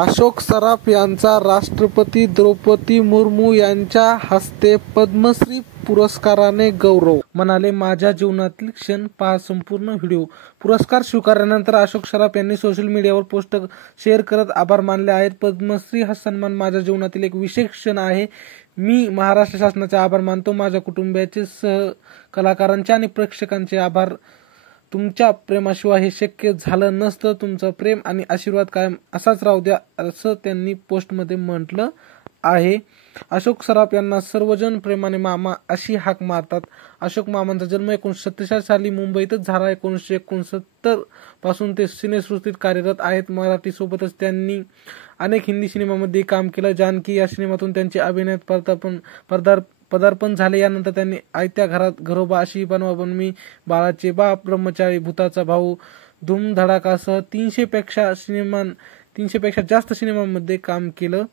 अशोक सराफ यांचा राष्ट्रपती द्रौपदी मुर्मू यांच्या हस्ते पद्मश्री पुरस्काराने गौरव. म्हणाले, माझ्या जीवनातील क्षण पहा संपूर्ण व्हिडिओ. पुरस्कार स्वीकारल्यानंतर अशोक सराफ यांनी सोशल मीडियावर पोस्ट शेअर करत आभार मानले आहेत. पद्मश्री हा सन्मान माझ्या जीवनातील एक विशेष क्षण आहे. मी महाराष्ट्र शासनाचे आभार मानतो. माझ्या कुटुंबियाचे, सहकलाकारांचे आणि प्रेक्षकांचे आभार. तुमच्या प्रेमाशिवाय हे शक्य झालं नसतं. तुमचं प्रेम आणि आशीर्वाद कायम असाच राहू द्या, असं त्यांनी पोस्टमध्ये म्हटलं आहे. अशोक सराफ यांना सर्वजण प्रेमाने मामा अशी हाक मारतात. अशोक मामांचा जन्म 1947 साली मुंबईतच झाला. 1969 पासून ते सिनेसृष्टीत कार्यरत आहेत. मराठीसोबतच त्यांनी अनेक हिंदी सिनेमामध्ये काम केलं. जानकी या सिनेमातून त्यांचे अभिनयात पदार्पण झाले. यानंतर त्यांनी आयत्या घरात, घरोबा, अशी बनवा बनवी, बाळाचे बाप, ब्रह्मचारी, भूताचा भाऊ, धूम धडाकासह 300 पेक्षा जास्त सिनेमांमध्ये काम केलं.